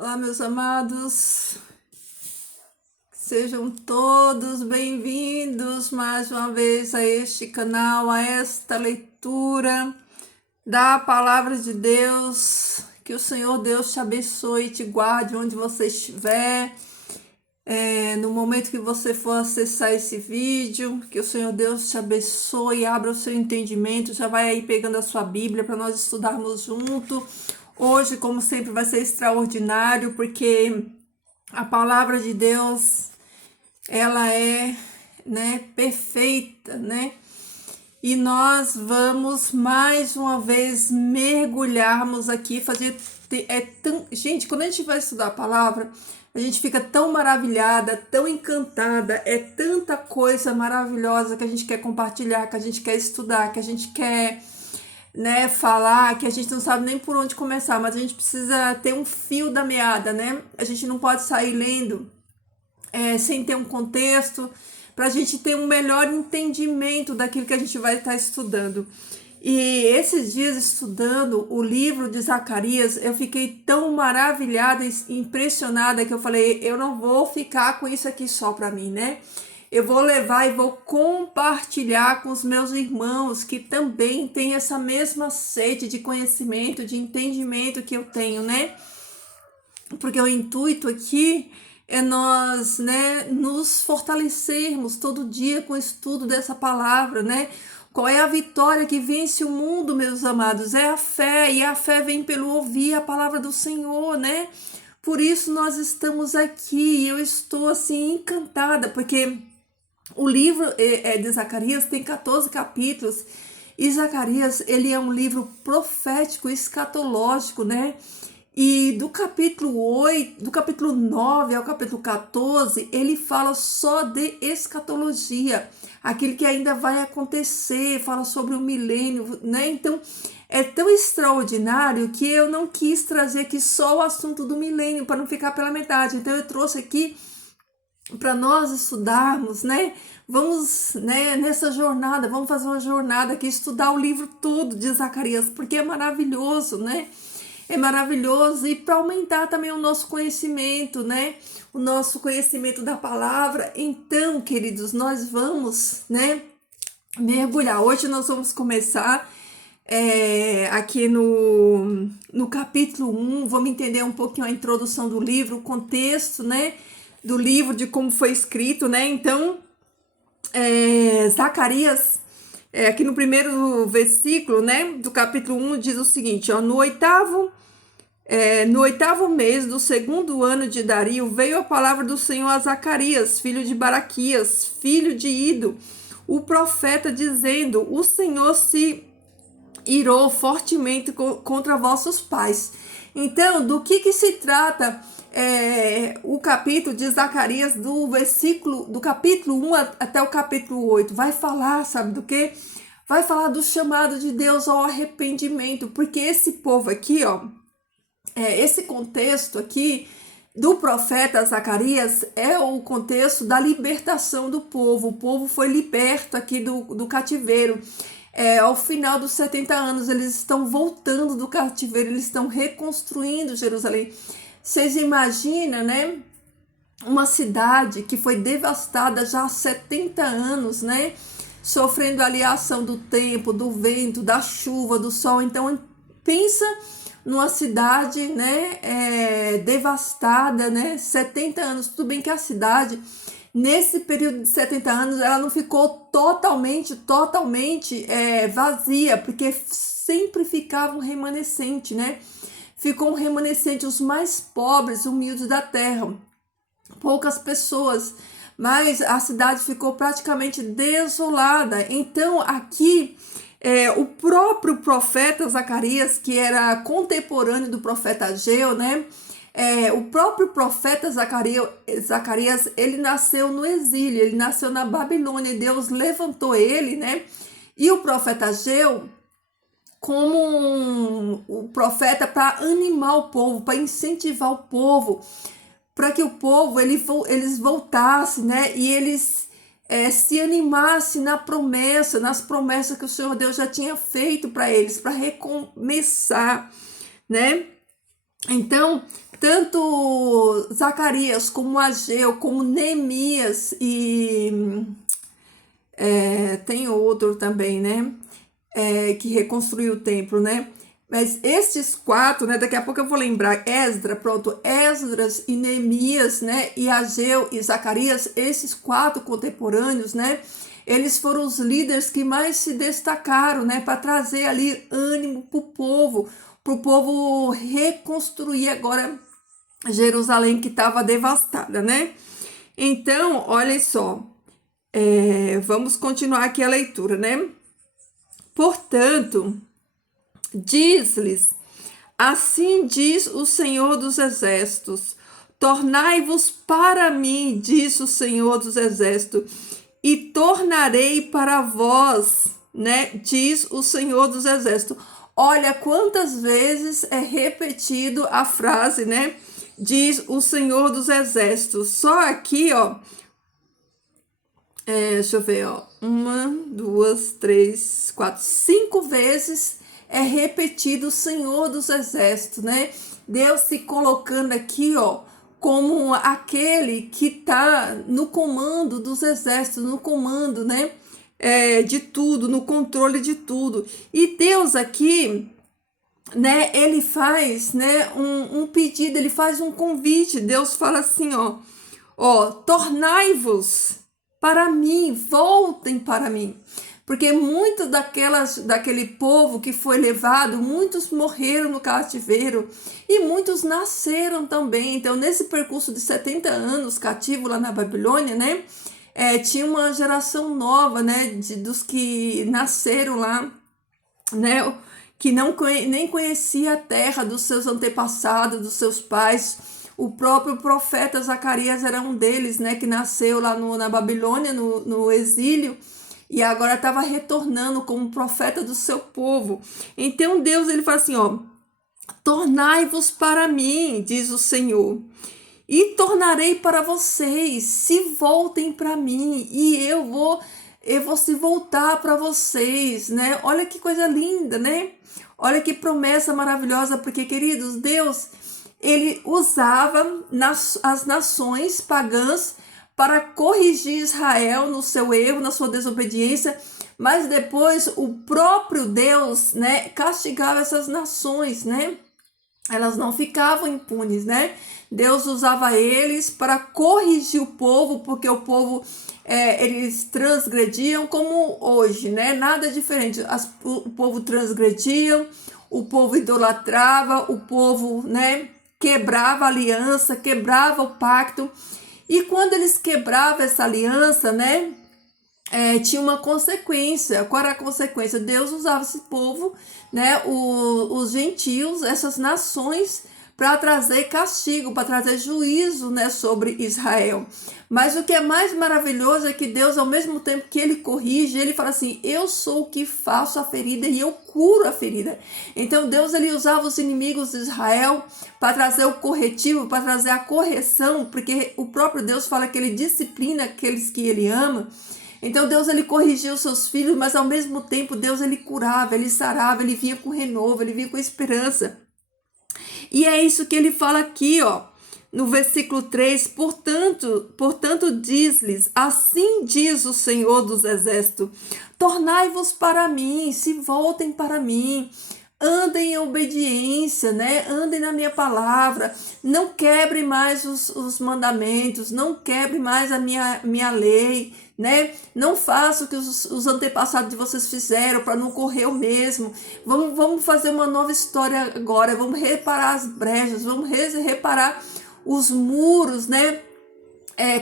Olá, meus amados, sejam todos bem-vindos mais uma vez a este canal, a esta leitura da Palavra de Deus. Que o Senhor Deus te abençoe e te guarde onde você estiver. No momento que você for acessar esse vídeo, que o Senhor Deus te abençoe, abra o seu entendimento, já vai aí pegando a sua Bíblia para nós estudarmos junto. Hoje, como sempre, vai ser extraordinário, porque a palavra de Deus, ela é, perfeita, E nós vamos mais uma vez mergulharmos aqui, gente, quando a gente vai estudar a palavra, a gente fica tão maravilhada, tão encantada, é tanta coisa maravilhosa que a gente quer compartilhar, que a gente quer estudar, que a gente quer, falar, que a gente não sabe nem por onde começar, mas a gente precisa ter um fio da meada, A gente não pode sair lendo sem ter um contexto, para a gente ter um melhor entendimento daquilo que a gente vai estar estudando. E esses dias estudando o livro de Zacarias, eu fiquei tão maravilhada e impressionada que eu falei, eu não vou ficar com isso aqui só para mim, Eu vou levar e vou compartilhar com os meus irmãos que também têm essa mesma sede de conhecimento, de entendimento que eu tenho, Porque o intuito aqui é nós, nos fortalecermos todo dia com o estudo dessa palavra, Qual é a vitória que vence o mundo, meus amados? É a fé, e a fé vem pelo ouvir a palavra do Senhor, Por isso nós estamos aqui, e eu estou assim encantada, porque o livro de Zacarias tem 14 capítulos, e Zacarias, ele é um livro profético, escatológico, E do capítulo 9 ao capítulo 14, ele fala só de escatologia, aquilo que ainda vai acontecer, fala sobre o milênio, Então, é tão extraordinário que eu não quis trazer aqui só o assunto do milênio, para não ficar pela metade. Então, eu trouxe aqui para nós estudarmos, Vamos, nessa jornada, vamos fazer uma jornada aqui, estudar o livro todo de Zacarias, porque é maravilhoso, É maravilhoso, e para aumentar também o nosso conhecimento, O nosso conhecimento da palavra. Então, queridos, nós vamos, mergulhar. Hoje nós vamos começar aqui no capítulo 1, vamos entender um pouquinho a introdução do livro, o contexto, do livro, de como foi escrito, Então, Zacarias, aqui no primeiro versículo, do capítulo 1, diz o seguinte, ó, no oitavo mês do segundo ano de Dario, veio a palavra do Senhor a Zacarias, filho de Baraquias, filho de Ido, o profeta, dizendo, o Senhor se irou fortemente contra vossos pais. Então, do que se trata o capítulo de Zacarias, do capítulo 1 até o capítulo 8? Vai falar, sabe do quê? Vai falar do chamado de Deus ao arrependimento, porque esse povo aqui, ó, esse contexto aqui do profeta Zacarias é o contexto da libertação do povo. O povo foi liberto aqui do cativeiro. Ao final dos 70 anos, eles estão voltando do cativeiro, eles estão reconstruindo Jerusalém. Vocês imaginam, uma cidade que foi devastada já há 70 anos, sofrendo ali a ação do tempo, do vento, da chuva, do sol. Então, pensa numa cidade, devastada, 70 anos. Tudo bem que a cidade, nesse período de 70 anos, ela não ficou totalmente vazia, porque sempre ficava um remanescente, Ficou um remanescente, os mais pobres, humildes da terra, poucas pessoas, mas a cidade ficou praticamente desolada. Então, aqui, o próprio profeta Zacarias, que era contemporâneo do profeta Ageu, o próprio profeta Zacarias, ele nasceu no exílio, ele nasceu na Babilônia, e Deus levantou ele, E o profeta Ageu como o profeta para animar o povo, para incentivar o povo, para que o povo eles voltassem, E eles se animassem nas promessas que o Senhor Deus já tinha feito para eles, para recomeçar, Então, tanto Zacarias como Ageu, como Neemias e tem outro também, né? Que reconstruiu o templo, né? Mas estes quatro, né? Daqui a pouco eu vou lembrar. Esdras e Neemias, né? E Ageu e Zacarias, esses quatro contemporâneos, né? Eles foram os líderes que mais se destacaram, né? Para trazer ali ânimo para o povo reconstruir agora Jerusalém que estava devastada, né? Então, olhem só. Vamos continuar aqui a leitura, né? Portanto, diz-lhes: assim diz o Senhor dos Exércitos: tornai-vos para mim, diz o Senhor dos Exércitos, e tornarei para vós, né? Diz o Senhor dos Exércitos. Olha quantas vezes é repetido a frase, né? Diz o Senhor dos Exércitos. Só aqui, ó. Deixa eu ver, ó. 1, 2, 3, 4, 5 vezes é repetido o Senhor dos Exércitos, né? Deus se colocando aqui, ó, como aquele que está no comando dos exércitos, no comando, né? De tudo, no controle de tudo. E Deus aqui, né? Ele faz, né? Um pedido, ele faz um convite. Deus fala assim, ó, tornai-vos para mim, voltem para mim. Porque muito daquele povo que foi levado, muitos morreram no cativeiro e muitos nasceram também. Então, nesse percurso de 70 anos cativo lá na Babilônia, né? Tinha uma geração nova, né? Dos que nasceram lá, né? Que nem conhecia a terra dos seus antepassados, dos seus pais. O próprio profeta Zacarias era um deles, né, que nasceu lá na Babilônia, no exílio, e agora estava retornando como profeta do seu povo. Então Deus, ele fala assim, ó, tornai-vos para mim, diz o Senhor, e tornarei para vocês, se voltem para mim, e eu vou se voltar para vocês, né? Olha que coisa linda, né? Olha que promessa maravilhosa, porque, queridos, Deus, ele usava as nações pagãs para corrigir Israel no seu erro, na sua desobediência, mas depois o próprio Deus, né, castigava essas nações, né? Elas não ficavam impunes, né? Deus usava eles para corrigir o povo, porque o povo, eles transgrediam como hoje, né? Nada diferente. O povo transgredia, o povo idolatrava, o povo, né, quebrava a aliança, quebrava o pacto. E quando eles quebravam essa aliança, né, tinha uma consequência. Qual era a consequência? Deus usava esse povo, né, os gentios, essas nações, para trazer castigo, para trazer juízo, né, sobre Israel. Mas o que é mais maravilhoso é que Deus, ao mesmo tempo que ele corrige, ele fala assim: eu sou o que faço a ferida e eu curo a ferida. Então Deus, ele usava os inimigos de Israel para trazer o corretivo, para trazer a correção, porque o próprio Deus fala que ele disciplina aqueles que ele ama. Então Deus, ele corrigia os seus filhos, mas ao mesmo tempo Deus, ele curava, ele sarava, ele vinha com renovo, ele vinha com esperança. E é isso que ele fala aqui, ó, no versículo 3, portanto diz-lhes, assim diz o Senhor dos Exércitos, tornai-vos para mim, se voltem para mim, andem em obediência, né? Andem na minha palavra, não quebre mais os mandamentos, não quebre mais a minha lei, né? Não faça o que os antepassados de vocês fizeram para não correr o mesmo. Vamos fazer uma nova história agora, vamos reparar as brechas, vamos reparar os muros, né?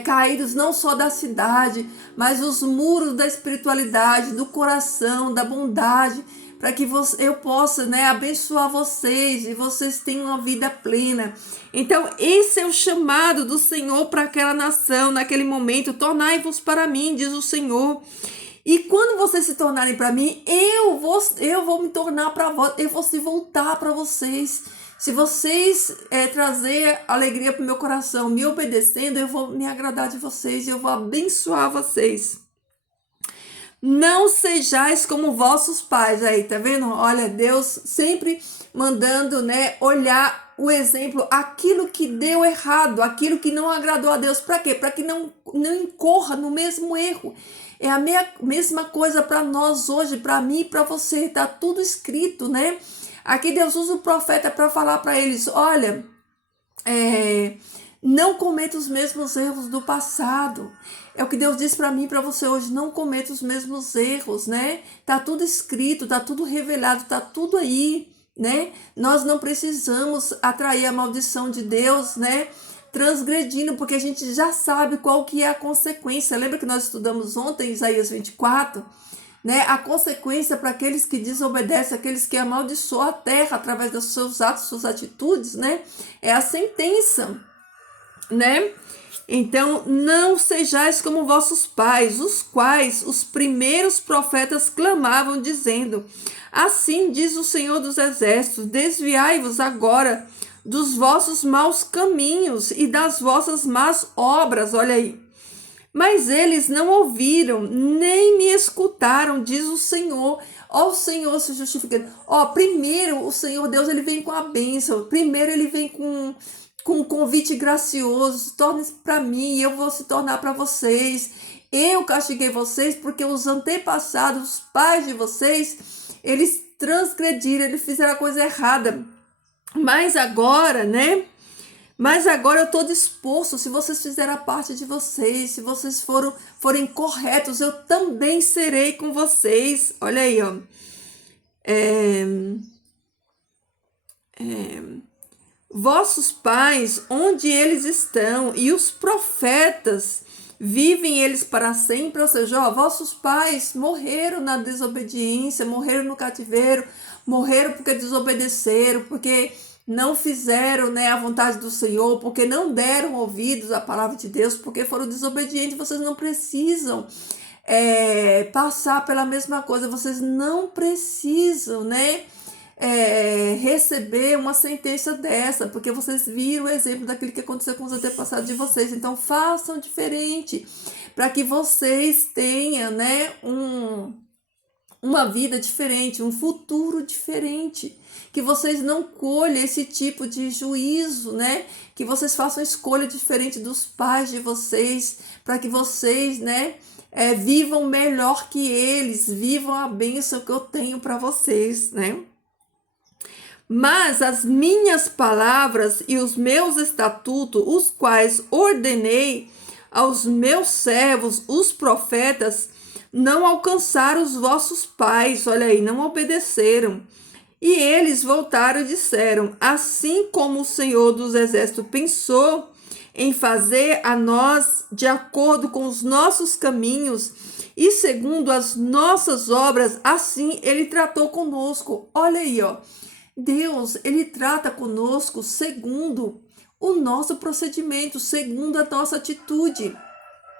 Caídos não só da cidade, mas os muros da espiritualidade, do coração, da bondade, para que eu possa, né, abençoar vocês e vocês tenham uma vida plena. Então, esse é o chamado do Senhor para aquela nação, naquele momento. Tornai-vos para mim, diz o Senhor. E quando vocês se tornarem para mim, eu vou me tornar para vós, eu vou se voltar para vocês. Se vocês trazer alegria para o meu coração, me obedecendo, eu vou me agradar de vocês, eu vou abençoar vocês. Não sejais como vossos pais. Aí, tá vendo? Olha, Deus sempre mandando, né, olhar o exemplo, aquilo que deu errado, aquilo que não agradou a Deus. Para quê? Para que não incorra no mesmo erro. É a mesma coisa para nós hoje, para mim e para você. Tá tudo escrito, né? Aqui Deus usa o profeta para falar para eles: olha, não cometa os mesmos erros do passado. É o que Deus diz para mim e para você hoje. Não cometa os mesmos erros, né? Tá tudo escrito, tá tudo revelado, tá tudo aí, né? Nós não precisamos atrair a maldição de Deus, né? Transgredindo, porque a gente já sabe qual que é a consequência. Lembra que nós estudamos ontem, Isaías 24? Né? A consequência para aqueles que desobedecem, aqueles que amaldiçoam a terra através dos seus atos, suas atitudes, né? É a sentença, né? Então, não sejais como vossos pais, os quais os primeiros profetas clamavam, dizendo: assim diz o Senhor dos Exércitos, desviai-vos agora dos vossos maus caminhos e das vossas más obras. Olha aí. Mas eles não ouviram, nem me escutaram, diz o Senhor. Ó, o Senhor se justificando. Ó, primeiro o Senhor Deus, ele vem com a bênção. Primeiro ele vem com um convite gracioso. Torne-se para mim e eu vou se tornar para vocês. Eu castiguei vocês porque os antepassados, os pais de vocês, eles transgrediram, eles fizeram a coisa errada. Mas agora, né? Mas agora eu estou disposto, se vocês fizerem a parte de vocês, se vocês forem corretos, eu também serei com vocês. Olha aí, ó. Vossos pais, onde eles estão, e os profetas, vivem eles para sempre. Ou seja, ó, vossos pais morreram na desobediência, morreram no cativeiro, morreram porque desobedeceram, porque não fizeram, né, a vontade do Senhor, porque não deram ouvidos à palavra de Deus, porque foram desobedientes. Vocês não precisam passar pela mesma coisa, vocês não precisam, né, receber uma sentença dessa, porque vocês viram o exemplo daquilo que aconteceu com os antepassados de vocês. Então façam diferente, para que vocês tenham, né, uma vida diferente, um futuro diferente, que vocês não colham esse tipo de juízo, né? Que vocês façam escolha diferente dos pais de vocês, para que vocês, né, vivam melhor que eles, vivam a bênção que eu tenho para vocês, né? Mas as minhas palavras e os meus estatutos, os quais ordenei aos meus servos, os profetas, não alcançaram os vossos pais, olha aí, não obedeceram. E eles voltaram e disseram: assim como o Senhor dos Exércitos pensou em fazer a nós de acordo com os nossos caminhos e segundo as nossas obras, assim ele tratou conosco. Olha aí, ó. Deus, ele trata conosco segundo o nosso procedimento, segundo a nossa atitude,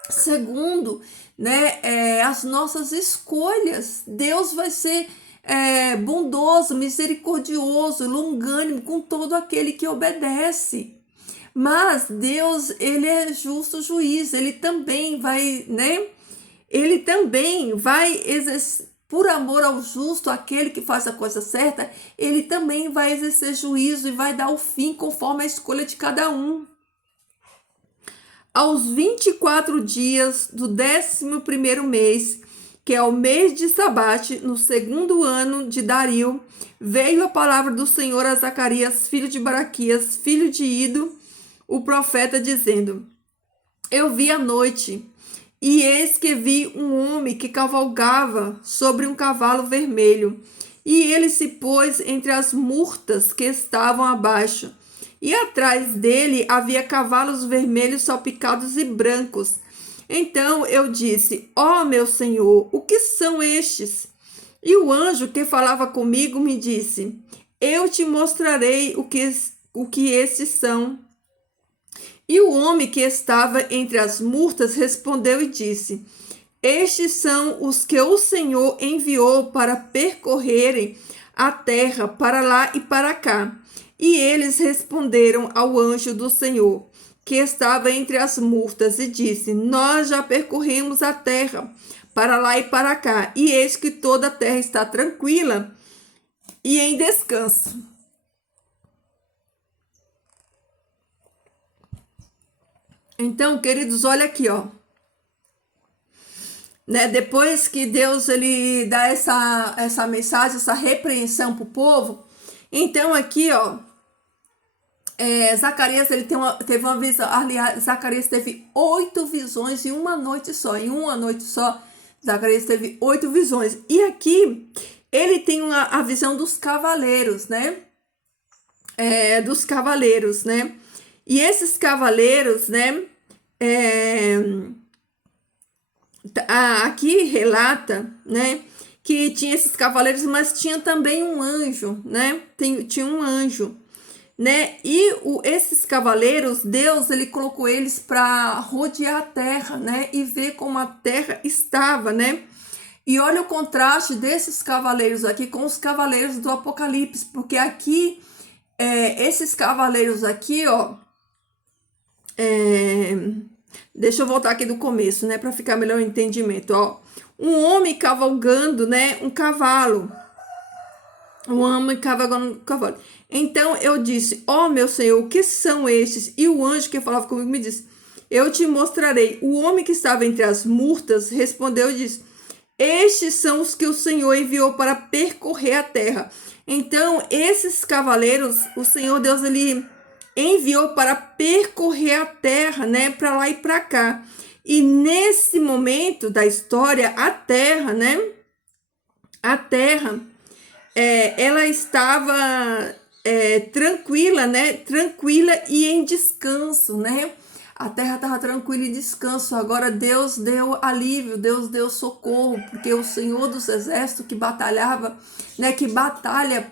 segundo, né, as nossas escolhas. Deus vai ser bondoso, misericordioso, longânimo com todo aquele que obedece. Mas Deus, ele é justo juiz, ele também vai, né? Ele também vai exercer, por amor ao justo, aquele que faz a coisa certa, ele também vai exercer juízo e vai dar o fim conforme a escolha de cada um. Aos 24 dias do 11º mês, que é o mês de Sabate, no 2º ano de Dario, veio a palavra do Senhor a Zacarias, filho de Baraquias, filho de Ido, o profeta, dizendo: eu vi à noite, e eis que vi um homem que cavalgava sobre um cavalo vermelho, e ele se pôs entre as murtas que estavam abaixo, e atrás dele havia cavalos vermelhos salpicados e brancos. Então eu disse: ó meu Senhor, o que são estes? E o anjo que falava comigo me disse: eu te mostrarei o que estes são. E o homem que estava entre as murtas respondeu e disse: estes são os que o Senhor enviou para percorrerem a terra para lá e para cá. E eles responderam ao anjo do Senhor, que estava entre as murtas, e disse: nós já percorremos a terra para lá e para cá. E eis que toda a terra está tranquila e em descanso. Então, queridos, olha aqui, ó. Né, depois que Deus ele dá essa mensagem, essa repreensão para o povo, então aqui, ó, Zacarias ele teve uma visão. Aliás, Zacarias teve 8 visões em uma noite só. Em uma noite só, Zacarias teve 8 visões. E aqui ele tem a visão dos cavaleiros, né? Dos cavaleiros, né? E esses cavaleiros, né? Aqui relata, né, que tinha esses cavaleiros, mas tinha também um anjo, né? Tinha um anjo, né? E esses cavaleiros, Deus, ele colocou eles para rodear a terra, né? E ver como a terra estava, né? E olha o contraste desses cavaleiros aqui com os cavaleiros do Apocalipse, porque aqui, esses cavaleiros aqui, ó, deixa eu voltar aqui do começo, né, para ficar melhor o entendimento, ó. Um homem cavalgando, né, um cavalo. Um homem cavalgando um cavalo. Então eu disse: ó, meu Senhor, o que são estes? E o anjo que falava comigo me disse: eu te mostrarei. O homem que estava entre as murtas respondeu e disse: estes são os que o Senhor enviou para percorrer a terra. Então, esses cavaleiros, o Senhor Deus, ele enviou para percorrer a terra, né, para lá e para cá. E nesse momento da história, a terra, né, a terra, ela estava tranquila, né, tranquila e em descanso, né. A terra estava tranquila e descanso. Agora Deus deu alívio, Deus deu socorro, porque o Senhor dos Exércitos que batalhava, né, que batalha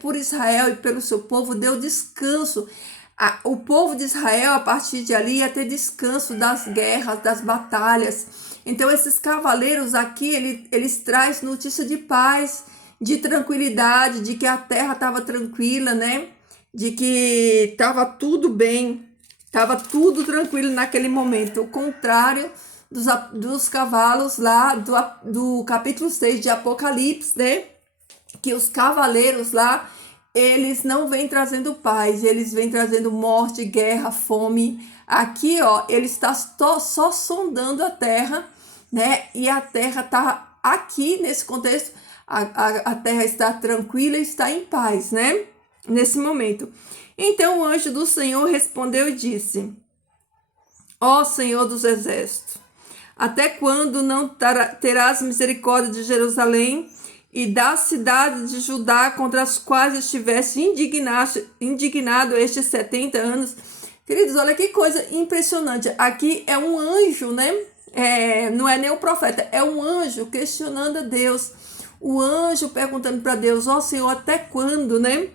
por Israel e pelo seu povo, deu descanso. O povo de Israel, a partir de ali, ia ter descanso das guerras, das batalhas. Então, esses cavaleiros aqui, eles trazem notícia de paz, de tranquilidade, de que a terra estava tranquila, né? De que estava tudo bem, estava tudo tranquilo naquele momento. O contrário dos cavalos lá do capítulo 6 de Apocalipse, né? Que os cavaleiros lá, eles não vêm trazendo paz, eles vêm trazendo morte, guerra, fome. Aqui, ó, ele está só sondando a terra, né? E a terra está aqui, nesse contexto, a terra está tranquila e está em paz, né? Nesse momento. Então o anjo do Senhor respondeu e disse: ó Senhor dos Exércitos, até quando não terás misericórdia de Jerusalém e da cidade de Judá, contra as quais estivesse indignado estes 70 anos? Queridos, olha que coisa impressionante. Aqui é um anjo, né? Não é nem o profeta, é um anjo questionando a Deus. O anjo perguntando para Deus: ó Senhor, até quando, né?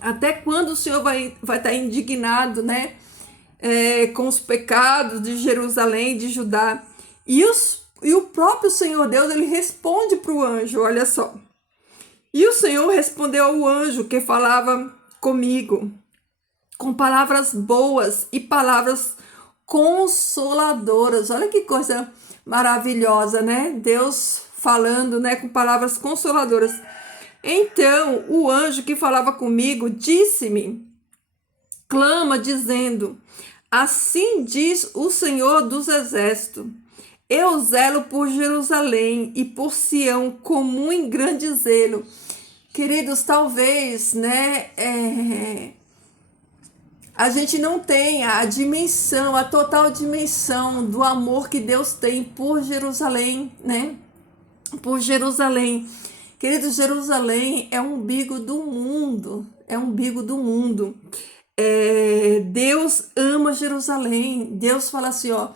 Até quando o Senhor vai estar indignado, né? Com os pecados de Jerusalém, de Judá? E o próprio Senhor Deus, ele responde para o anjo, olha só. E o Senhor respondeu ao anjo que falava comigo, com palavras boas e palavras consoladoras. Olha que coisa maravilhosa, né? Deus falando, né, com palavras consoladoras. Então, o anjo que falava comigo disse-me: clama, dizendo: assim diz o Senhor dos Exércitos, eu zelo por Jerusalém e por Sião com muito grande zelo. Queridos, talvez, né, a gente não tenha a dimensão, a total dimensão do amor que Deus tem por Jerusalém, né? Por Jerusalém. Queridos, Jerusalém é um umbigo do mundo, é um umbigo do mundo. Deus ama Jerusalém. Deus fala assim, ó,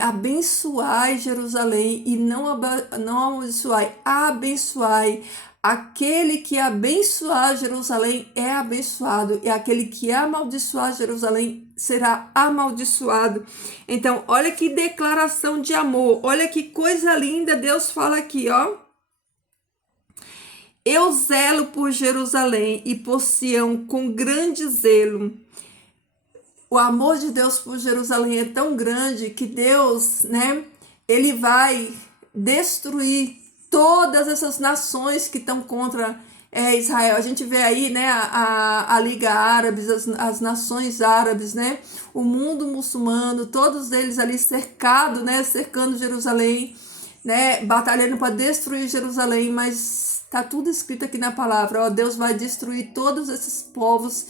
abençoai Jerusalém e não amaldiçoai, abençoai. Aquele que abençoar Jerusalém é abençoado, e aquele que amaldiçoar Jerusalém será amaldiçoado. Então, olha que declaração de amor, olha que coisa linda Deus fala aqui, ó. Eu zelo por Jerusalém e por Sião com grande zelo. O amor de Deus por Jerusalém é tão grande que Deus, né, ele vai destruir todas essas nações que estão contra Israel. A gente vê aí, né, a Liga Árabe, as nações árabes, né, o mundo muçulmano, todos eles ali cercados, né, cercando Jerusalém, né, batalhando para destruir Jerusalém, mas tá tudo escrito aqui na palavra, ó, Deus vai destruir todos esses povos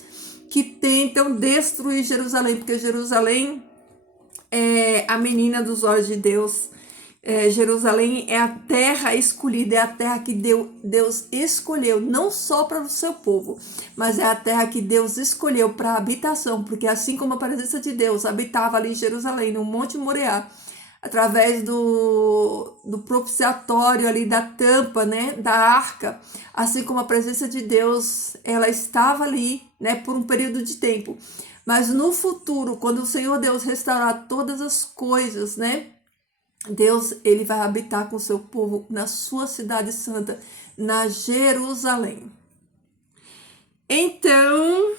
que tentam destruir Jerusalém, porque Jerusalém é a menina dos olhos de Deus. Jerusalém é a terra escolhida, é a terra que Deus escolheu, não só para o seu povo, mas é a terra que Deus escolheu para habitação, porque assim como a presença de Deus habitava ali em Jerusalém, no Monte Moriá, através do propiciatório ali, da tampa, né, da arca, assim como a presença de Deus, ela estava ali, né, por um período de tempo. Mas no futuro, quando o Senhor Deus restaurar todas as coisas, né, Deus, ele vai habitar com o seu povo na sua cidade santa, na Jerusalém. Então,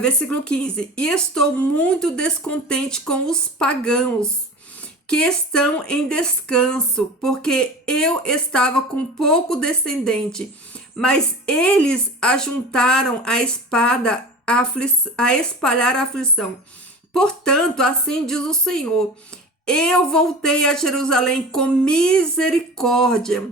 versículo 15. E estou muito descontente com os pagãos que estão em descanso, porque eu estava com pouco descendente, mas eles ajuntaram a espada a espalhar a aflição. Portanto, assim diz o Senhor, eu voltei a Jerusalém com misericórdia.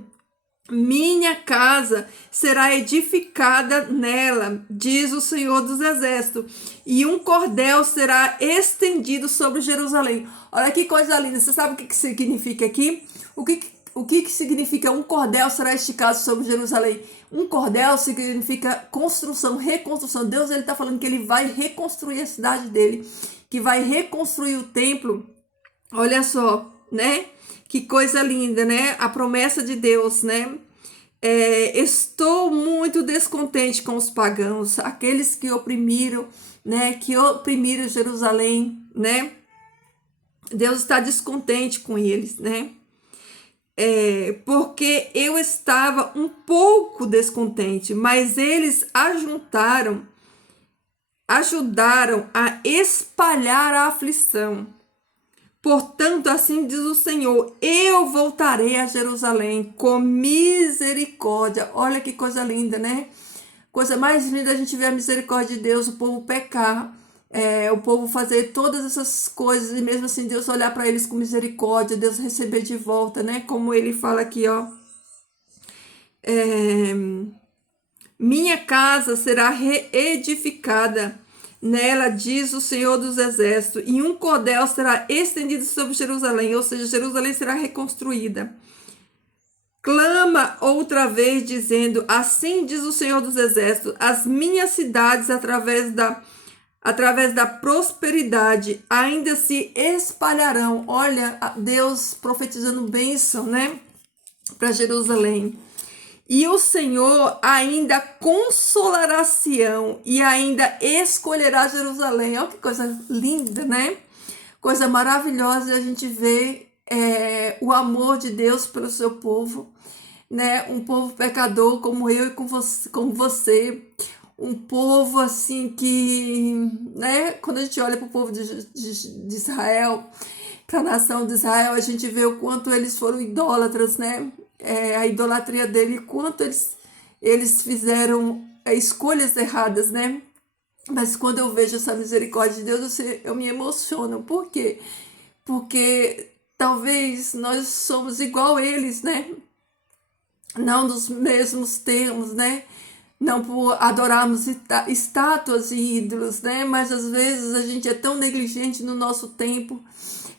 Minha casa será edificada nela, diz o Senhor dos Exércitos, e um cordel será estendido sobre Jerusalém. Olha que coisa linda. Você sabe o que significa aqui? O que significa um cordel será esticado sobre Jerusalém? Um cordel significa construção, reconstrução. Deus está falando que ele vai reconstruir a cidade dele, que vai reconstruir o templo. Olha só, né? Que coisa linda, né? A promessa de Deus, né? Estou muito descontente com os pagãos, aqueles que oprimiram, né? Que oprimiram Jerusalém, né? Deus está descontente com eles, né? Porque eu estava um pouco descontente, mas eles ajudaram a espalhar a aflição. Portanto, assim diz o Senhor, eu voltarei a Jerusalém com misericórdia. Olha que coisa linda, né? Coisa mais linda a gente ver a misericórdia de Deus, o povo pecar, o povo fazer todas essas coisas, e mesmo assim Deus olhar para eles com misericórdia, Deus receber de volta, né? Como ele fala aqui, ó. Minha casa será reedificada. Nela diz o Senhor dos Exércitos, e um cordel será estendido sobre Jerusalém, ou seja, Jerusalém será reconstruída. Clama outra vez, dizendo, assim diz o Senhor dos Exércitos, as minhas cidades, através da prosperidade, ainda se espalharão. Olha, Deus profetizando bênção, né, para Jerusalém. E o Senhor ainda consolará Sião e ainda escolherá Jerusalém. Olha que coisa linda, né? Coisa maravilhosa a gente vê o amor de Deus pelo seu povo, né? Um povo pecador como eu e como você. Um povo assim que, né? Quando a gente olha para o povo de Israel, para a nação de Israel, a gente vê o quanto eles foram idólatras, né? A idolatria dele, quanto eles fizeram escolhas erradas, né? Mas quando eu vejo essa misericórdia de Deus, eu me emociono. Por quê? Porque talvez nós somos igual a eles, né? Não nos mesmos termos, né? Não por adorarmos estátuas e ídolos, né? Mas às vezes a gente é tão negligente no nosso tempo,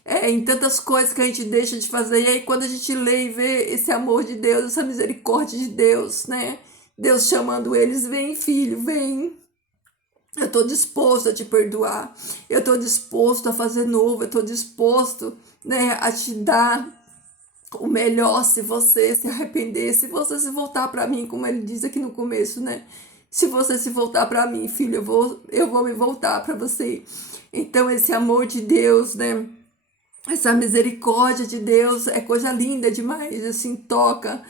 em tantas coisas que a gente deixa de fazer. E aí quando a gente lê e vê esse amor de Deus, essa misericórdia de Deus, né? Deus chamando eles, vem filho, vem. Eu estou disposto a te perdoar. Eu estou disposto a fazer novo. Eu estou disposto, né, a te dar o melhor se você se arrepender, se você se voltar para mim, como ele diz aqui no começo, né? Se você se voltar para mim, filho, eu vou me voltar para você. Então esse amor de Deus, né? Essa misericórdia de Deus é coisa linda demais, assim, toca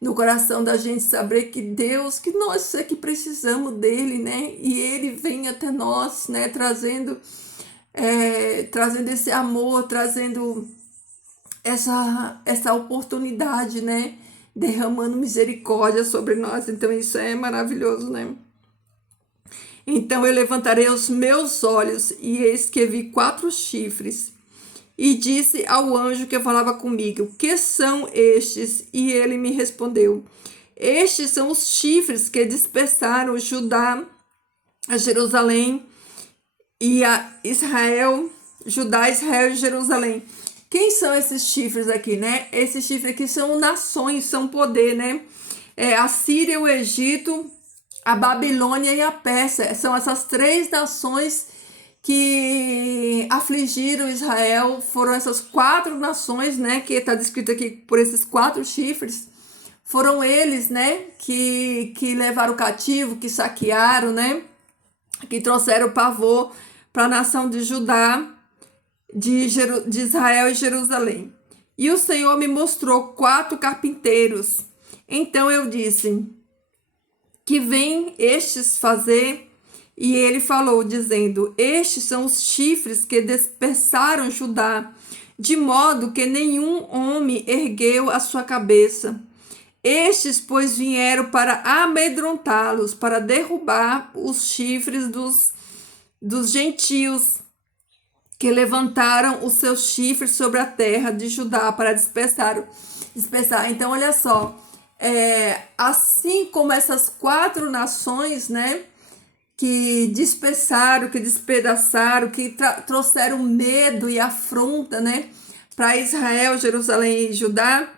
no coração da gente saber que Deus, que nós é que precisamos dele, né? E ele vem até nós, né? Trazendo esse amor, trazendo essa oportunidade, né? Derramando misericórdia sobre nós. Então isso é maravilhoso, né? Então eu levantarei os meus olhos e eis que vi 4 chifres. E disse ao anjo que falava comigo: que são estes? E ele me respondeu: estes são os chifres que dispersaram Judá, a Jerusalém e a Israel, Judá, Israel e Jerusalém. Quem são esses chifres aqui, né? Esses chifres aqui são nações, são poder, né? A Síria, o Egito, a Babilônia e a Pérsia. São essas 3 nações que afligiram Israel. Foram essas 4 nações, né? Que está descrito aqui por esses 4 chifres. Foram eles, né? Que levaram cativo, que saquearam, né? Que trouxeram pavor para a nação de Judá, de Israel e Jerusalém. E o Senhor me mostrou 4 carpinteiros. Então eu disse: que vêm estes fazer? E ele falou, dizendo: estes são os chifres que dispersaram Judá, de modo que nenhum homem ergueu a sua cabeça. Estes, pois, vieram para amedrontá-los, para derrubar os chifres dos gentios, que levantaram os seus chifres sobre a terra de Judá para dispersar. Então, olha só, assim como essas 4 nações, né, que dispersaram, que despedaçaram, que trouxeram medo e afronta, né, para Israel, Jerusalém e Judá,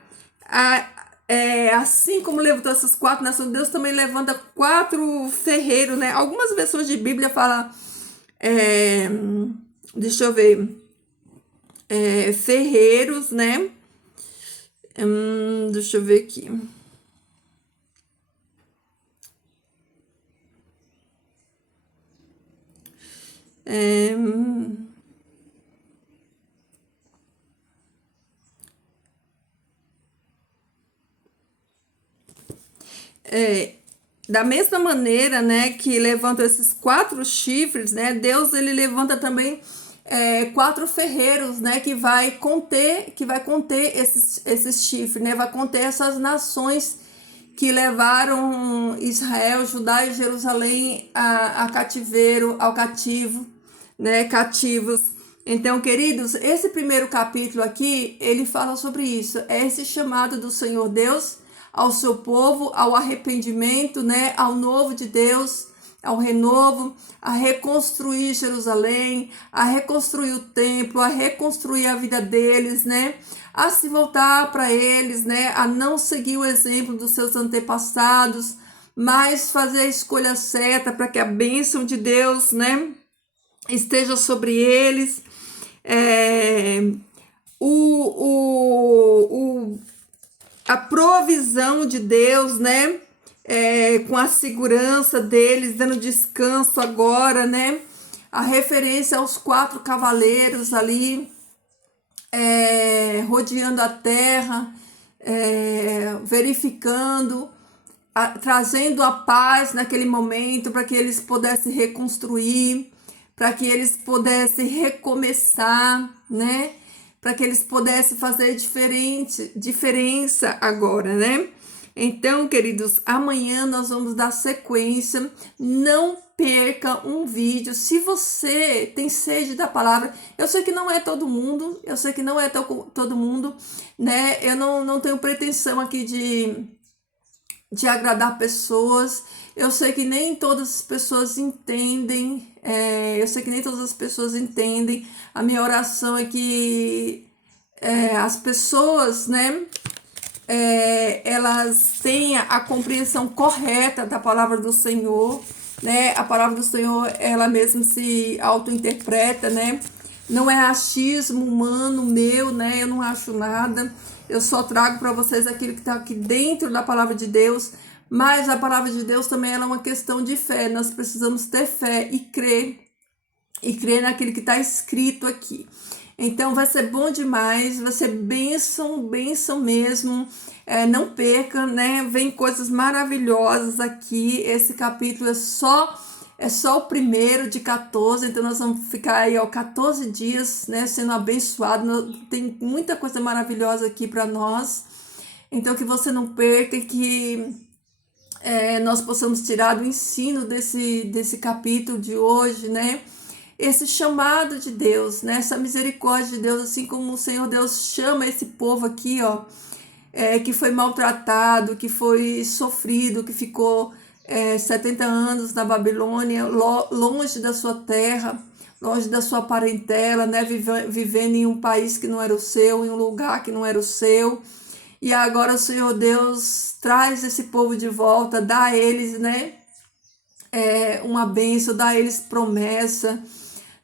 assim como levantou essas 4 nações, Deus também levanta 4 ferreiros, né? Algumas versões de Bíblia falam, deixa eu ver, ferreiros, né? Deixa eu ver aqui. Da mesma maneira, né, que levantam esses 4 chifres, né, Deus ele levanta também 4 ferreiros, né, que vai conter esses chifres, né, vai conter essas nações que levaram Israel, Judá e Jerusalém a cativeiro, ao cativo, né, cativos. Então, queridos, esse primeiro capítulo aqui, ele fala sobre isso, é esse chamado do Senhor Deus ao seu povo, ao arrependimento, né, ao novo de Deus, ao renovo, a reconstruir Jerusalém, a reconstruir o templo, a reconstruir a vida deles, né, a se voltar para eles, né, a não seguir o exemplo dos seus antepassados, mas fazer a escolha certa para que a bênção de Deus, né, esteja sobre eles. A provisão de Deus, né? Com a segurança deles, dando descanso agora, né? A referência aos 4 cavaleiros ali, rodeando a terra, verificando, trazendo a paz naquele momento para que eles pudessem reconstruir, para que eles pudessem recomeçar, né? Para que eles pudessem fazer diferença agora, né? Então, queridos, amanhã nós vamos dar sequência. Não perca um vídeo. Se você tem sede da palavra, eu sei que não é todo mundo, né? Eu não tenho pretensão aqui de agradar pessoas. Eu sei que nem todas as pessoas entendem. A minha oração é que as pessoas, né, elas tenham a compreensão correta da palavra do Senhor, né? A palavra do Senhor, ela mesma se auto-interpreta, né? Não é achismo humano meu, né? Eu não acho nada. Eu só trago para vocês aquilo que está aqui dentro da palavra de Deus. Mas a palavra de Deus também ela é uma questão de fé. Nós precisamos ter fé e crer naquilo que está escrito aqui. Então vai ser bom demais, vai ser bênção mesmo. Não perca, né? Vem coisas maravilhosas aqui. Esse capítulo é só É só o primeiro de 14, então nós vamos ficar aí, ó, 14 dias, né, sendo abençoado. Tem muita coisa maravilhosa aqui para nós. Então que você não perca, que nós possamos tirar do ensino desse capítulo de hoje, né? Esse chamado de Deus, né? Essa misericórdia de Deus, assim como o Senhor Deus chama esse povo aqui, ó, que foi maltratado, que foi sofrido, que ficou 70 anos na Babilônia, longe da sua terra, longe da sua parentela, né? Vivendo em um país que não era o seu, em um lugar que não era o seu. E agora o Senhor Deus traz esse povo de volta, dá a eles, né, uma bênção, dá a eles promessa,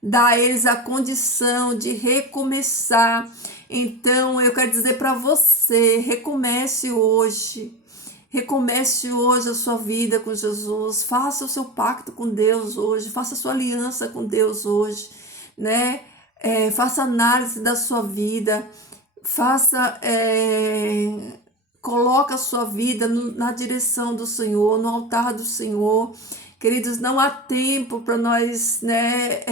dá a eles a condição de recomeçar. Então eu quero dizer para você, recomece hoje. Recomece hoje a sua vida com Jesus, faça o seu pacto com Deus hoje, faça a sua aliança com Deus hoje, né? Faça análise da sua vida, coloca a sua vida na direção do Senhor, no altar do Senhor. Queridos, não há tempo para nós, né,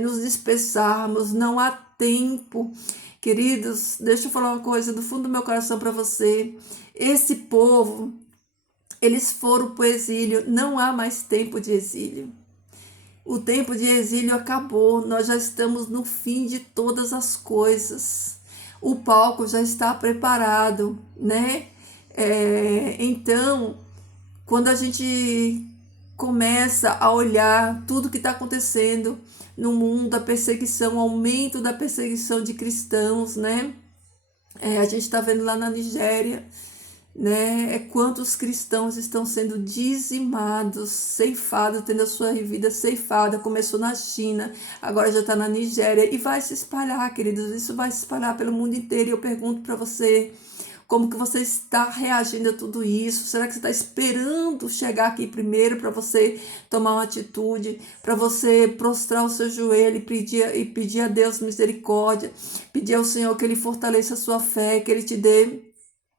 nos dispersarmos, não há tempo. Queridos, deixa eu falar uma coisa do fundo do meu coração para você. Esse povo, eles foram para o exílio, não há mais tempo de exílio. O tempo de exílio acabou, nós já estamos no fim de todas as coisas. O palco já está preparado, né? Então, quando a gente começa a olhar tudo que está acontecendo no mundo, a perseguição, o aumento da perseguição de cristãos, né? A gente está vendo lá na Nigéria, né? Quantos cristãos estão sendo dizimados, ceifados, tendo a sua vida ceifada. Começou na China, agora já está na Nigéria e vai se espalhar, queridos. Isso vai se espalhar pelo mundo inteiro. E eu pergunto para você, como que você está reagindo a tudo isso? Será que você está esperando chegar aqui primeiro para você tomar uma atitude, para você prostrar o seu joelho e pedir a Deus misericórdia, pedir ao Senhor que Ele fortaleça a sua fé, que Ele te dê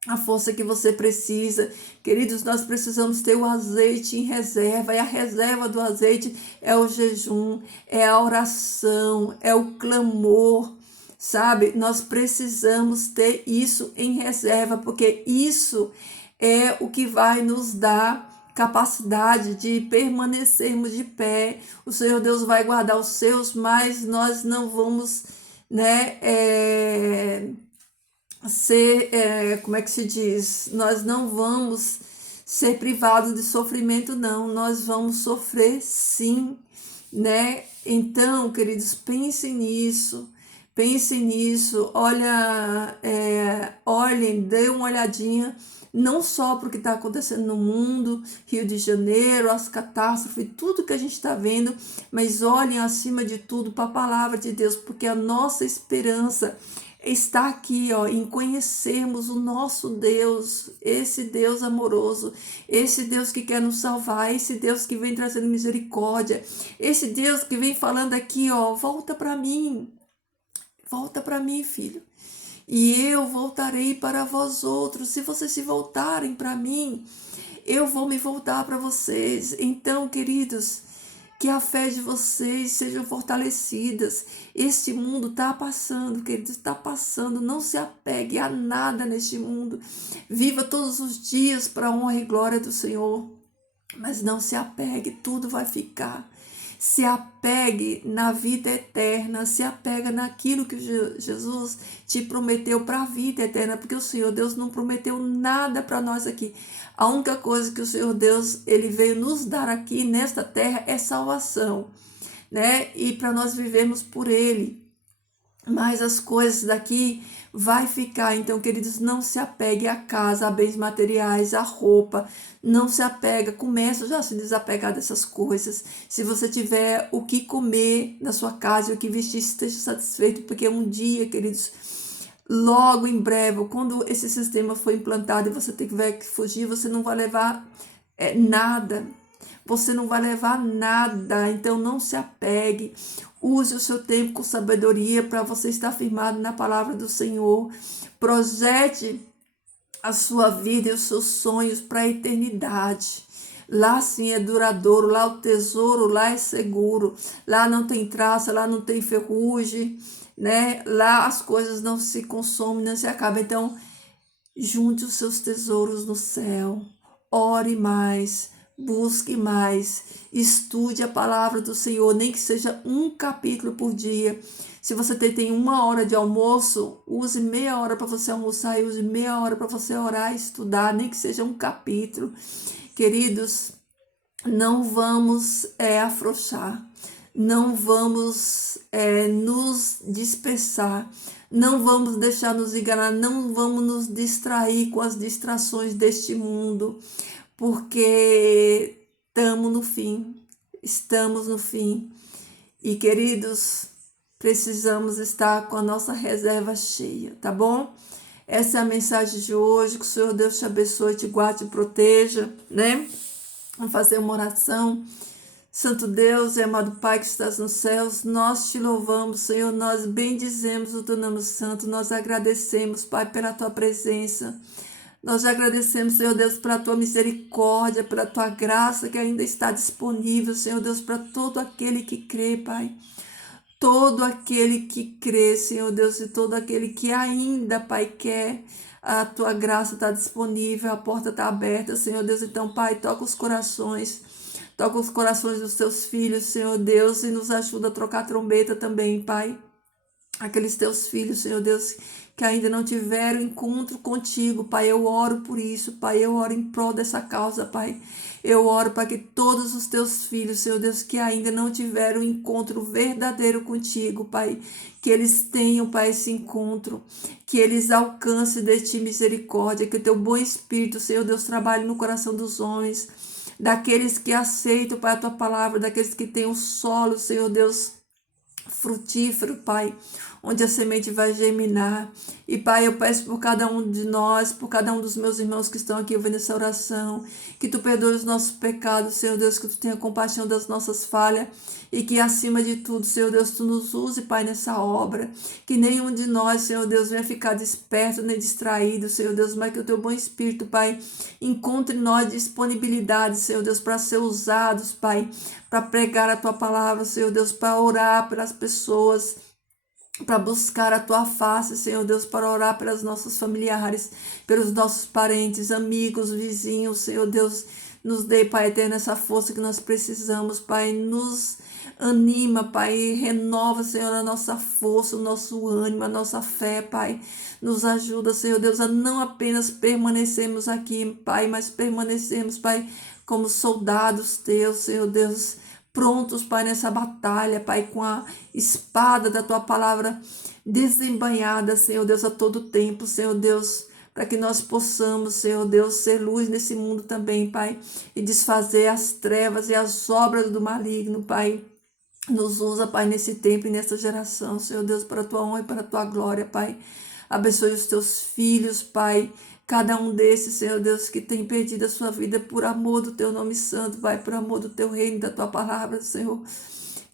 a força que você precisa? Queridos, nós precisamos ter o azeite em reserva, e a reserva do azeite é o jejum, é a oração, é o clamor, sabe? Nós precisamos ter isso em reserva, porque isso é o que vai nos dar capacidade de permanecermos de pé. O Senhor Deus vai guardar os seus, mas nós não vamos, né, como é que se diz? Nós não vamos ser privados de sofrimento, não. Nós vamos sofrer sim, né? Então, queridos, pensem nisso. Pensem nisso. Olhem, dê uma olhadinha, não só para o que está acontecendo no mundo, Rio de Janeiro, as catástrofes, tudo que a gente está vendo, mas olhem acima de tudo para a palavra de Deus, porque a nossa esperança está aqui, ó, em conhecermos o nosso Deus, esse Deus amoroso, esse Deus que quer nos salvar, esse Deus que vem trazendo misericórdia, esse Deus que vem falando aqui, ó, volta para mim, filho, e eu voltarei para vós outros. Se vocês se voltarem para mim, eu vou me voltar para vocês. Então, queridos, que a fé de vocês sejam fortalecidas. Este mundo está passando, queridos, está passando. Não se apegue a nada neste mundo. Viva todos os dias para a honra e glória do Senhor. Mas não se apegue, tudo vai ficar. Se apegue na vida eterna, se apega naquilo que Jesus te prometeu para a vida eterna, porque o Senhor Deus não prometeu nada para nós aqui. A única coisa que o Senhor Deus, Ele veio nos dar aqui nesta terra é salvação, né? E para nós vivermos por Ele. Mas as coisas daqui vai ficar. Então, queridos, não se apegue à casa, a bens materiais, à roupa. Não se apega, começa já a se desapegar dessas coisas. Se você tiver o que comer na sua casa e o que vestir, esteja satisfeito, porque um dia, queridos, logo em breve, quando esse sistema for implantado e você tiver que fugir, você não vai levar nada. Você não vai levar nada, então não se apegue. Use o seu tempo com sabedoria para você estar firmado na palavra do Senhor. Projete a sua vida e os seus sonhos para a eternidade. Lá sim é duradouro, lá o tesouro, lá é seguro, lá não tem traça, lá não tem ferrugem, né? Lá as coisas não se consomem, não se acabam. Então, junte os seus tesouros no céu, ore mais, busque mais, estude a palavra do Senhor, nem que seja um capítulo por dia. Se você tem 1 hora de almoço, use meia hora para você almoçar e use meia hora para você orar e estudar, nem que seja um capítulo. Queridos, não vamos afrouxar, não vamos nos dispersar, não vamos deixar nos enganar, não vamos nos distrair com as distrações deste mundo, porque estamos no fim. E queridos, precisamos estar com a nossa reserva cheia, tá bom? Essa é a mensagem de hoje, que o Senhor Deus te abençoe, te guarde e proteja, né? Vamos fazer uma oração. Santo Deus e amado Pai que estás nos céus, nós te louvamos, Senhor, nós bendizemos o teu nome santo, nós agradecemos, Pai, pela tua presença. Nós agradecemos, Senhor Deus, pela tua misericórdia, pela tua graça que ainda está disponível, Senhor Deus, para todo aquele que crê, Pai. Todo aquele que crê, Senhor Deus, e todo aquele que ainda, Pai, quer, a tua graça está disponível, a porta está aberta, Senhor Deus. Então, Pai, toca os corações dos teus filhos, Senhor Deus, e nos ajuda a trocar a trombeta também, Pai. Aqueles teus filhos, Senhor Deus, que ainda não tiveram encontro contigo, Pai, eu oro por isso, Pai, eu oro em prol dessa causa, Pai. Eu oro para que todos os teus filhos, Senhor Deus, que ainda não tiveram um encontro verdadeiro contigo, Pai, que eles tenham, Pai, esse encontro, que eles alcancem de ti misericórdia, que o teu bom Espírito, Senhor Deus, trabalhe no coração dos homens, daqueles que aceitam, Pai, a tua palavra, daqueles que têm o solo, Senhor Deus, frutífero, Pai, onde a semente vai germinar. E, Pai, eu peço por cada um de nós, por cada um dos meus irmãos que estão aqui ouvindo essa oração, que tu perdoe os nossos pecados, Senhor Deus, que tu tenha compaixão das nossas falhas e que, acima de tudo, Senhor Deus, tu nos use, Pai, nessa obra, que nenhum de nós, Senhor Deus, venha ficar desperto nem distraído, Senhor Deus, mas que o teu bom Espírito, Pai, encontre em nós disponibilidade, Senhor Deus, para ser usados, Pai, para pregar a tua palavra, Senhor Deus, para orar pelas pessoas, para buscar a tua face, Senhor Deus, para orar pelos nossos familiares, pelos nossos parentes, amigos, vizinhos, Senhor Deus, nos dê, Pai eterno, essa força que nós precisamos, Pai, nos anima, Pai, e renova, Senhor, a nossa força, o nosso ânimo, a nossa fé, Pai, nos ajuda, Senhor Deus, a não apenas permanecermos aqui, Pai, mas permanecermos, Pai, como soldados teus, Senhor Deus, prontos, Pai, nessa batalha, Pai, com a espada da tua palavra desembainhada, Senhor Deus, a todo tempo, Senhor Deus, para que nós possamos, Senhor Deus, ser luz nesse mundo também, Pai, e desfazer as trevas e as obras do maligno, Pai. Nos usa, Pai, nesse tempo e nessa geração, Senhor Deus, para a tua honra e para a tua glória, Pai. Abençoe os teus filhos, Pai, cada um desses, Senhor Deus, que tem perdido a sua vida por amor do teu nome santo, Pai, por amor do teu reino, da tua palavra, Senhor.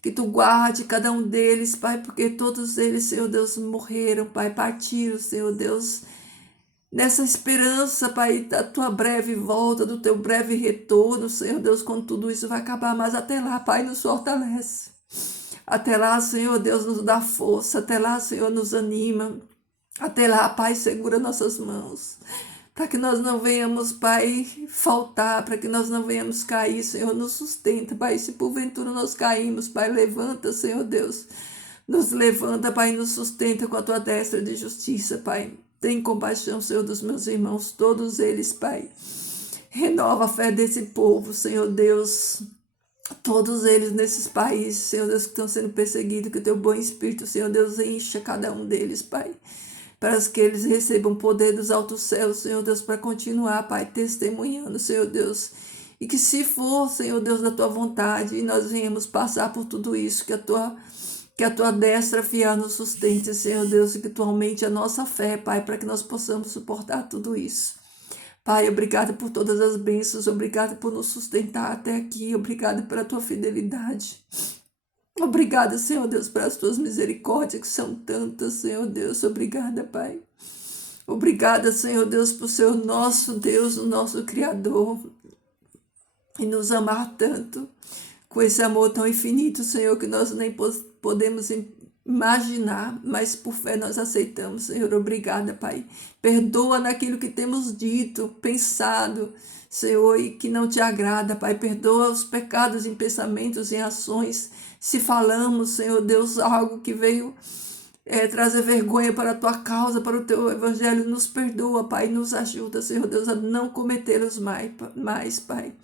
Que tu guarde cada um deles, Pai, porque todos eles, Senhor Deus, morreram, Pai, partiram, Senhor Deus, nessa esperança, Pai, da tua breve volta, do teu breve retorno, Senhor Deus, quando tudo isso vai acabar, mas até lá, Pai, nos fortalece. Até lá, Senhor Deus, nos dá força, até lá, Senhor, nos anima. Até lá, Pai, segura nossas mãos, para que nós não venhamos, Pai, faltar, para que nós não venhamos cair, Senhor, nos sustenta, Pai, se porventura nós caímos, Pai, levanta, Senhor Deus, nos levanta, Pai, nos sustenta com a tua destra de justiça, Pai, tem compaixão, Senhor, dos meus irmãos, todos eles, Pai, renova a fé desse povo, Senhor Deus, todos eles nesses países, Senhor Deus, que estão sendo perseguidos, que o teu bom Espírito, Senhor Deus, encha cada um deles, Pai, para que eles recebam poder dos altos céus, Senhor Deus, para continuar, Pai, testemunhando, Senhor Deus, e que se for, Senhor Deus, da tua vontade, e nós venhamos passar por tudo isso, que a tua destra fiel nos sustente, Senhor Deus, e que tu aumente a nossa fé, Pai, para que nós possamos suportar tudo isso. Pai, obrigado por todas as bênçãos, obrigado por nos sustentar até aqui, obrigado pela tua fidelidade. Obrigada, Senhor Deus, pelas tuas misericórdias, que são tantas, Senhor Deus. Obrigada, Pai. Obrigada, Senhor Deus, por ser o nosso Deus, o nosso Criador. e nos amar tanto, com esse amor tão infinito, Senhor, que nós nem podemos imaginar, mas por fé nós aceitamos, Senhor. Obrigada, Pai. Perdoa naquilo que temos dito, pensado, Senhor, e que não te agrada, Pai. Perdoa os pecados em pensamentos, em ações. Se falamos, Senhor Deus, algo que veio trazer vergonha para a tua causa, para o teu evangelho, nos perdoa, Pai. Nos ajuda, Senhor Deus, a não cometê-los mais, Pai.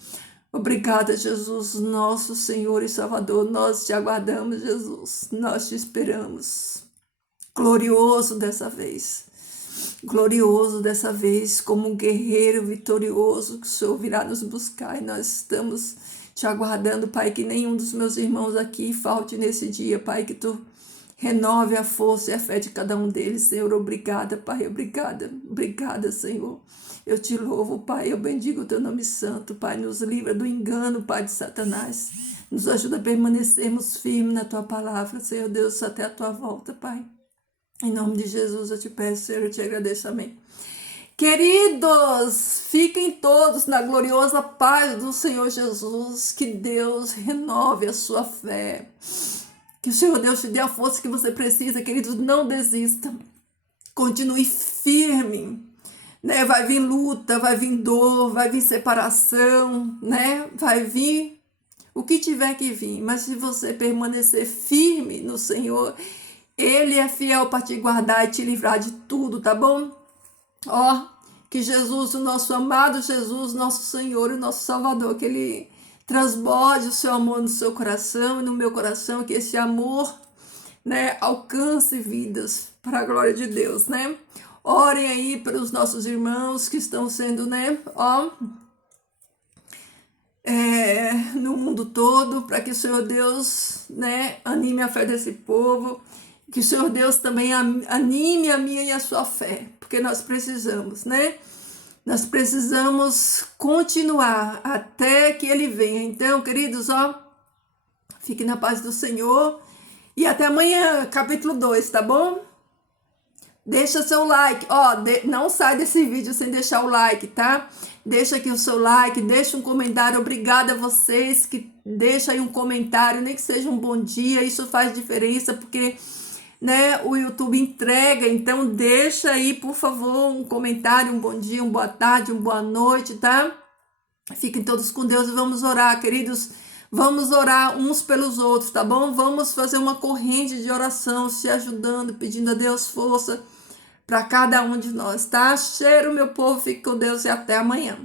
Obrigada, Jesus, nosso Senhor e Salvador. Nós te aguardamos, Jesus. Nós te esperamos. Glorioso dessa vez. Glorioso dessa vez, como um guerreiro vitorioso, que o Senhor virá nos buscar. E nós estamos te aguardando, Pai, que nenhum dos meus irmãos aqui falte nesse dia, Pai, que tu renove a força e a fé de cada um deles, Senhor. Obrigada, Pai, obrigada. Obrigada, Senhor. Eu te louvo, Pai, eu bendigo o teu nome santo, Pai. Nos livra do engano, Pai, de Satanás. Nos ajuda a permanecermos firmes na tua palavra, Senhor Deus, até a tua volta, Pai. Em nome de Jesus eu te peço, Senhor, eu te agradeço, amém. Queridos, fiquem todos na gloriosa paz do Senhor Jesus. Que Deus renove a sua fé. Que o Senhor Deus te dê a força que você precisa, queridos. Não desista. Continue firme. Né? Vai vir luta, vai vir dor, vai vir separação, né? Vai vir o que tiver que vir. Mas se você permanecer firme no Senhor, Ele é fiel para te guardar e te livrar de tudo, tá bom? Ó, que Jesus, o nosso amado Jesus, nosso Senhor e nosso Salvador, que Ele transborde o seu amor no seu coração e no meu coração, que esse amor, né, alcance vidas para a glória de Deus, né? Orem aí para os nossos irmãos que estão sendo, né, no mundo todo, para que o Senhor Deus, né, anime a fé desse povo, que o Senhor Deus também anime a minha e a sua fé, porque nós precisamos, né? Nós precisamos continuar até que Ele venha. Então, queridos, fiquem na paz do Senhor e até amanhã, capítulo 2, tá bom? Deixa seu like, não sai desse vídeo sem deixar o like, tá? Deixa aqui o seu like, deixa um comentário. Obrigada a vocês que deixam aí um comentário, nem que seja um bom dia, isso faz diferença, porque, né, o YouTube entrega. Então deixa aí, por favor, um comentário, um bom dia, uma boa tarde, uma boa noite, tá? Fiquem todos com Deus e vamos orar, queridos. Vamos orar uns pelos outros, tá bom? Vamos fazer uma corrente de oração, se ajudando, pedindo a Deus força para cada um de nós, tá? Cheiro, meu povo, fique com Deus e até amanhã.